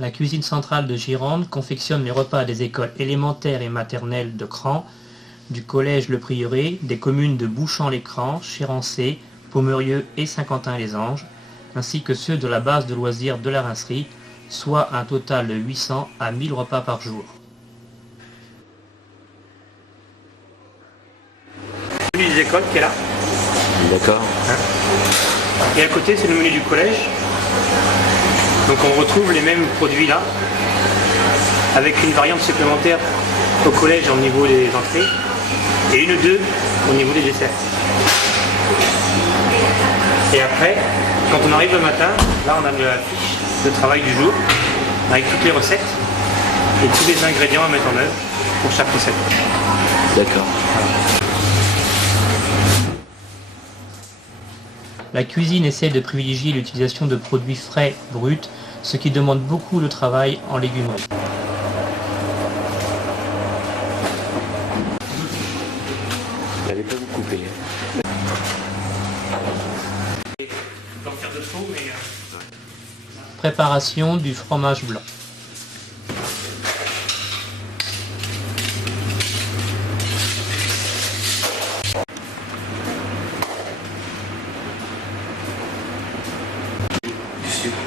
La cuisine centrale de Gironde confectionne les repas des écoles élémentaires et maternelles de Cran, du collège Le Prieuré, des communes de Bouchamp-l'Écran, Chérancé, Pomerieux et Saint-Quentin-les-Anges, ainsi que ceux de la base de loisirs de la Rincerie, soit un total de 800 à 1000 repas par jour. Le menu des écoles qui est là. D'accord. Et à côté, c'est le menu du collège. Donc on retrouve les mêmes produits là, avec une variante supplémentaire au collège au niveau des entrées, et une ou deux au niveau des desserts. Et après, quand on arrive le matin, là on a la fiche de travail du jour, avec toutes les recettes et tous les ingrédients à mettre en œuvre pour chaque recette. D'accord. La cuisine essaie de privilégier l'utilisation de produits frais, bruts, ce qui demande beaucoup de travail en légumerie. N'allez pas vous couper. Préparation du fromage blanc.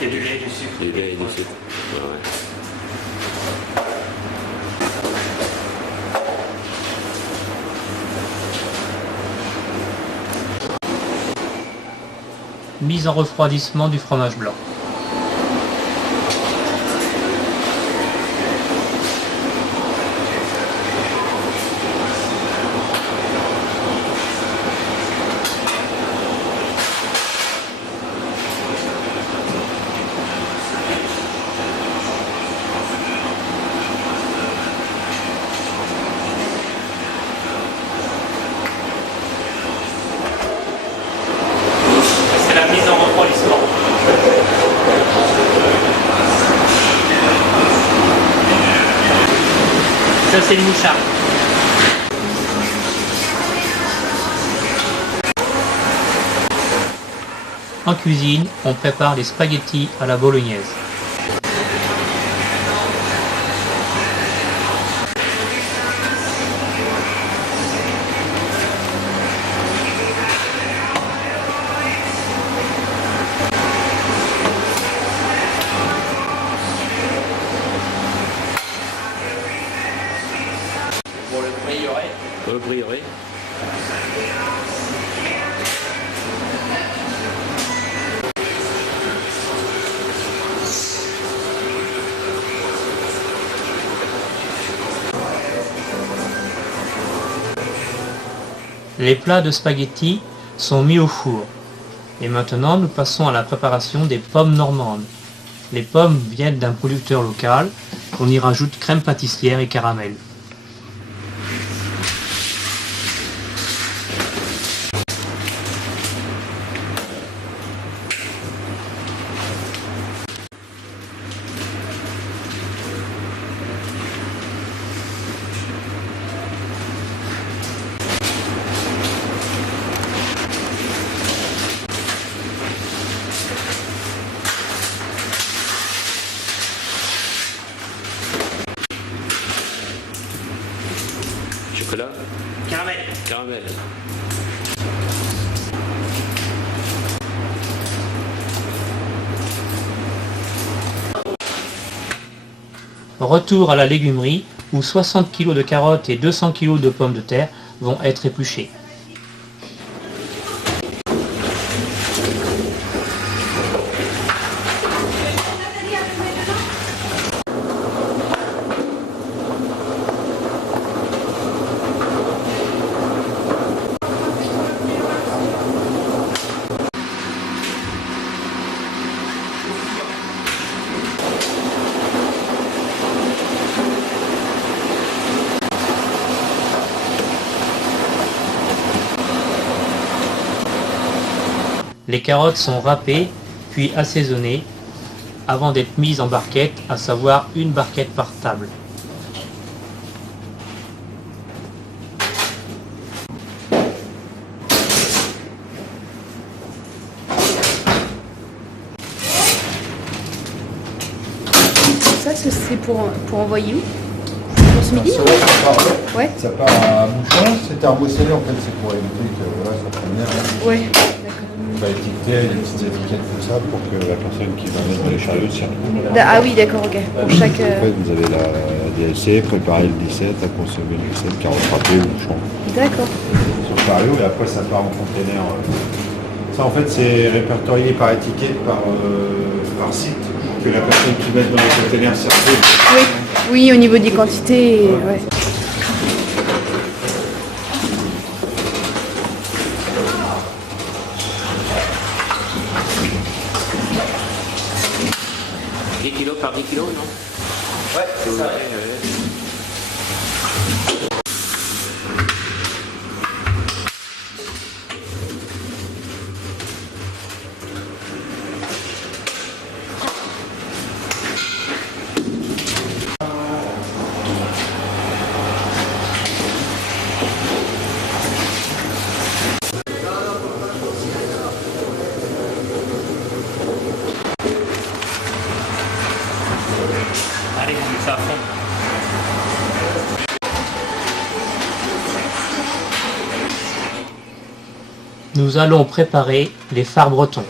Il y a du lait et du sucre. Du lait et du sucre. Ouais. Mise en refroidissement du fromage blanc. C'est la mise en refroidissement. Ça c'est le mouchard. En cuisine, on prépare les spaghettis à la bolognaise. Pour le prieuré. Le prieuré. Les plats de spaghettis sont mis au four. Et maintenant, nous passons à la préparation des pommes normandes. Les pommes viennent d'un producteur local. On y rajoute crème pâtissière et caramel. Chocolat. Caramel. Caramel. Retour à la légumerie où 60 kg de carottes et 200 kg de pommes de terre vont être épluchées. Les carottes sont râpées, puis assaisonnées, avant d'être mises en barquette, à savoir une barquette par table. ça, c'est pour envoyer où? Pour ce midi? Ouais. Ça part à Mouchon, c'est un bosselé en fait, c'est pour éviter que voilà, ça prenne bien. Ouais, d'accord. On va étiqueter avec des petites étiquettes comme ça pour que la personne qui va mettre dans les chariots s'y retrouve. Ah oui, d'accord, ok. Pour chaque. En fait, vous avez la DLC, préparer le 17, à consommer le 17, carotte râpée ou Mouchon. D'accord. Sur le chariot et après ça part en container. Ça en fait c'est répertorié par étiquette, par site, pour que la personne qui met dans les containers s'y retrouve. Oui. Oui, au niveau des quantités, ouais. Kilos par 10 kilos, non? Ouais, c'est ça. Allez, on met ça à fond. Nous allons préparer les fards bretons.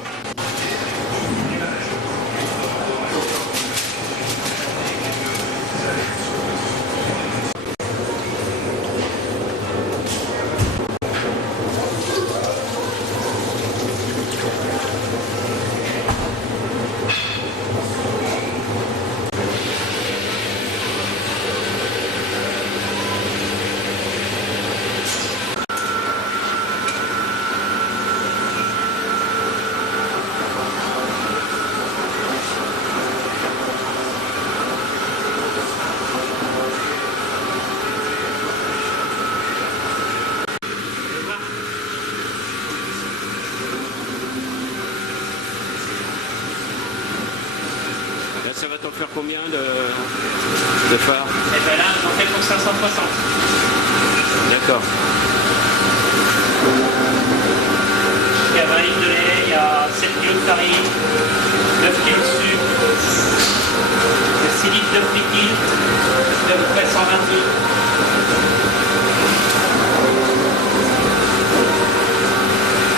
Là, ça va t'en faire combien de phares? Et bien là, j'en fais pour 560. D'accord. Il y a 20 litres de lait, il y a 7 kg de farine, 9 kg de sucre, 6 litres de liquide, de à peu près 120 litres.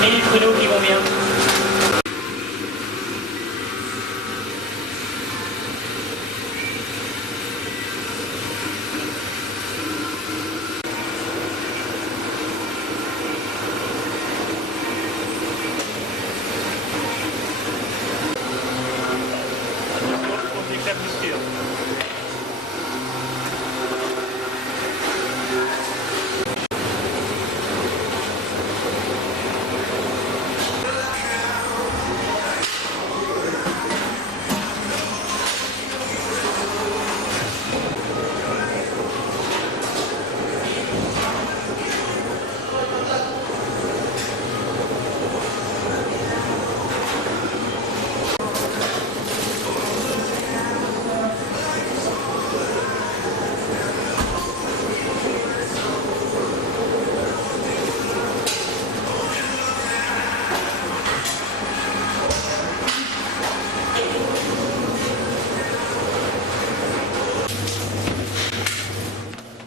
Et les pruneaux qui vont bien.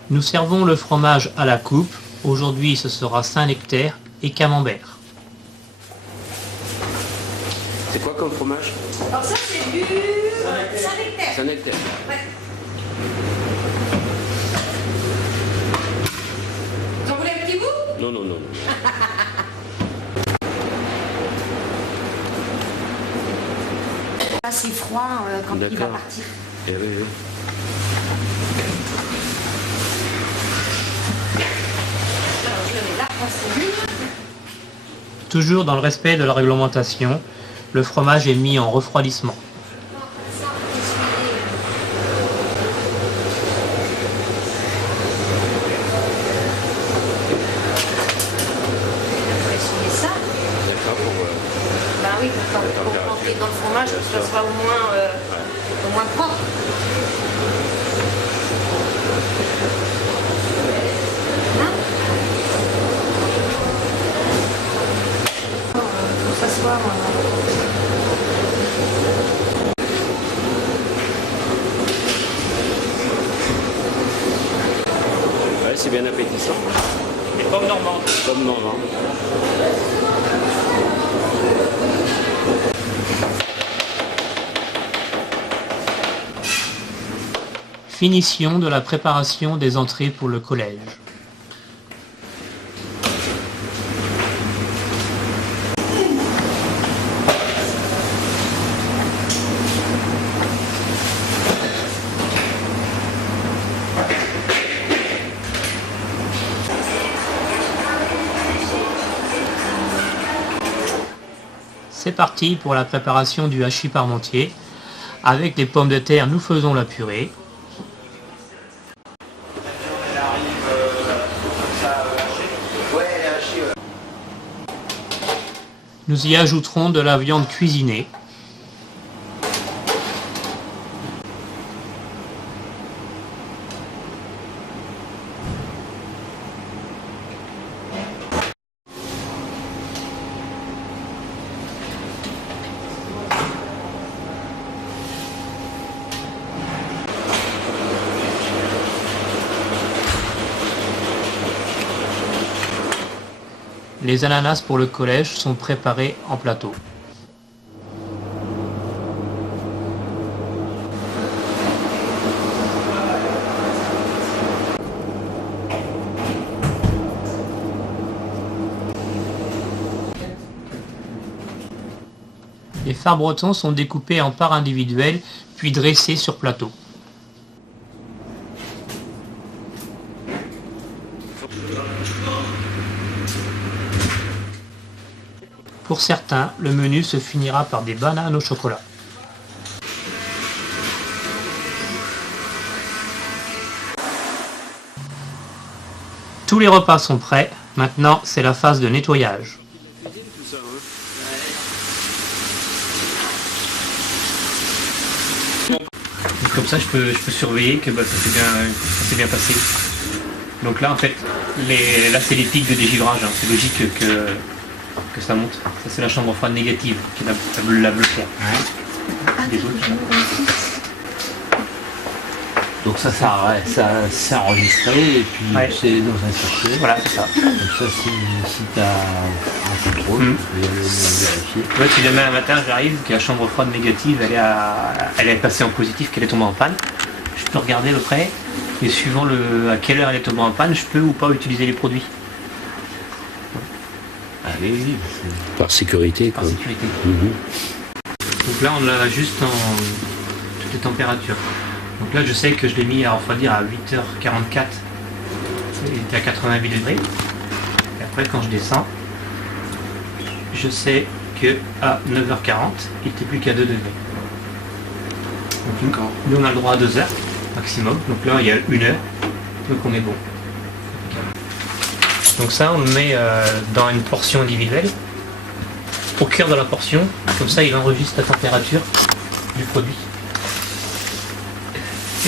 Nous servons le fromage à la coupe. Aujourd'hui, ce sera Saint-Nectaire et Camembert. C'est quoi comme fromage? Alors ça c'est du Saint-Nectaire. Saint-Nectaire. Ouais. Vous en voulez un petit bout? Non, non, non. Ah, c'est froid quand il va D'accord. partir. Eh oui, oui. Alors je le mets là, facile. Toujours dans le respect de la réglementation, le fromage est mis en refroidissement. Ça, faut essuyer. Faut essuyer ça. D'accord, Bah oui, pour planter dans le fromage, que ça soit au moins propre. Hein? Faut s'asseoir. bien appétissant. Les pommes normandes. Comme normand. Finition de la préparation des entrées pour le collège. C'est parti pour la préparation du hachis parmentier. Avec les pommes de terre, nous faisons la purée. Nous y ajouterons de la viande cuisinée. Les ananas pour le collège sont préparés en plateau. Les fards bretons sont découpés en parts individuelles puis dressés sur plateau. Pour certains, le menu se finira par des bananes au chocolat. Tous les repas sont prêts, maintenant c'est la phase de nettoyage. Comme ça je peux surveiller que ça s'est bien passé. Donc là en fait, là c'est les pics de dégivrage, hein. C'est logique que ça monte. Ça c'est la chambre froide négative, qui est la bleu clair. Des autres. Donc ça c'est enregistré et puis c'est dans un circuit. Voilà, c'est ça. Donc ça si tu as un contrôle, tu peux aller vérifier. Ouais, si demain matin j'arrive, que la chambre froide négative elle est passée en positif, qu'elle est tombée en panne, je peux regarder le près et suivant à quelle heure elle est tombée en panne, je peux ou pas utiliser les produits. Allez, oui. Par sécurité, quoi. Par sécurité. Donc là, on l'a juste en toutes les températures. Donc là, je sais que je l'ai mis à refroidir à 8h44. Il était à 88 degrés. Et après, quand je descends, je sais que à 9h40, il n'était plus qu'à 2 degrés. Donc, nous, on a le droit à 2 heures maximum. Donc là, il y a 1 heure. Donc on est bon. Donc ça, on le met dans une portion individuelle, au cœur de la portion, comme ça il enregistre la température du produit.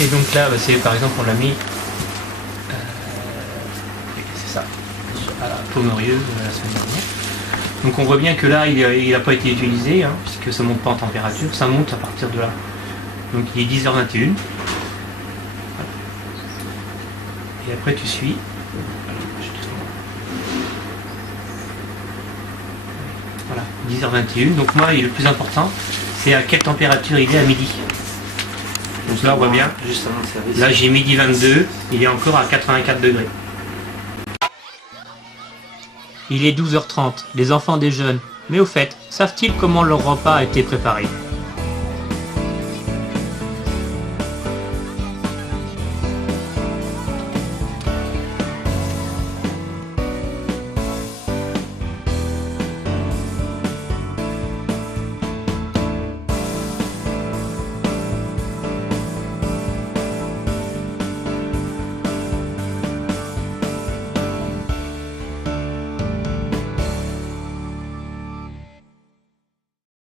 Et donc là, c'est par exemple, on l'a mis, c'est ça, à la Pommerieux la semaine dernière. Donc on voit bien que là, il n'a pas été utilisé, hein, puisque ça ne monte pas en température, ça monte à partir de là. Donc il est 10h21. Et après tu suis. Voilà, 10h21. Donc moi, le plus important, c'est à quelle température il est à midi. Donc là, on voit bien. Juste avant le service. Là, j'ai midi 22. Il est encore à 84 degrés. Il est 12h30. Les enfants déjeunent. Mais au fait, savent-ils comment leur repas a été préparé ?